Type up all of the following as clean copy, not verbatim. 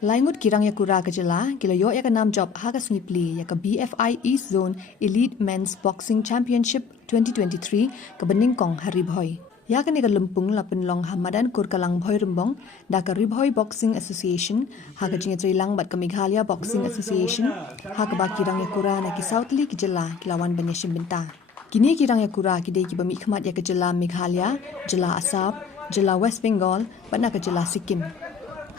Laingut kirang iakura ke Jylla, kila yo ya nam job hagas ngipli ya ke BFI East Zone Elite Men's Boxing Championship 2023 ke Beningkong Ri-Bhoi. Ya ke ni ke lempung la penlong hamadan kur kalang Bhoi Rembong da ke Ri-Bhoi Boxing Association ha ke jinga trilang bat ke Meghalaya Boxing Association ha ke ba kirang iakura na ki Southly ke Jylla kilawan banyashim benta. Kini kirang iakura kidai ki bami khmat ya ke Jylla Meghalaya, Jylla Assam, Jylla West Bengal, bat na ke Jylla Sikkim.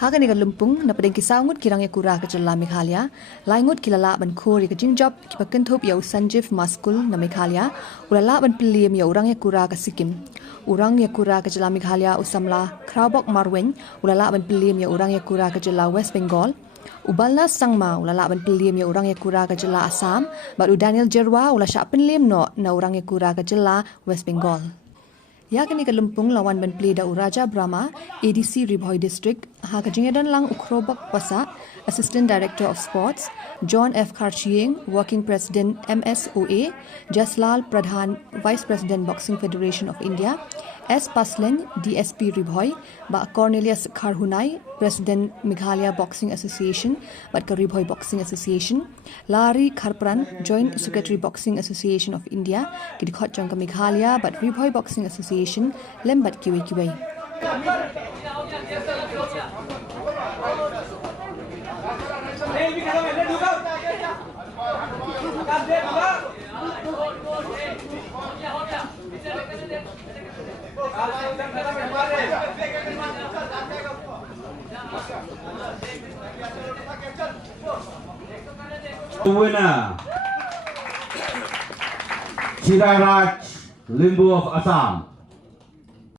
Haga ni lumpung na pedeng kisaungut kirang iakura ke Jylla Meghalaya, laingut kilala ban khur ke jingjop ki pakenthup ya Sanjeev Maskul na Meghalaya, ulala ban pilim ya urang iakura ke Sikkim. Urang iakura ke Jylla Meghalaya usamla Kraubok Marwen, ulala ban pilim ya urang iakura ke Jylla West Bengal. Ubalna sangma ulala ban pilim ya urang iakura ke Jylla Assam, batu Daniel Jerwa ula syak pilim no na urang iakura ke Jylla West Bengal. Ya kini ke lempung lawan ban pli da Uraja Brahma, ADC Ri-Bhoi District, ha ke jingadan lang Ukrobok Pasa, Assistant Director of Sports, John F. Karchieng, Working President MSOA, Jaslal Pradhan, Vice President Boxing Federation of India, S. Paslen, DSP Ri-Bhoi, ba Cornelius Kharhunai, President Meghalaya Boxing Association, bat ke Ri-Bhoi Boxing Association, Lari Kharpran, Joint Secretary Boxing Association of India, kidikot jang ke Meghalaya, bat Ri-Bhoi Boxing Association, lembat kiwi-kiwi. The winner, Chiraraj Limbu of Assam.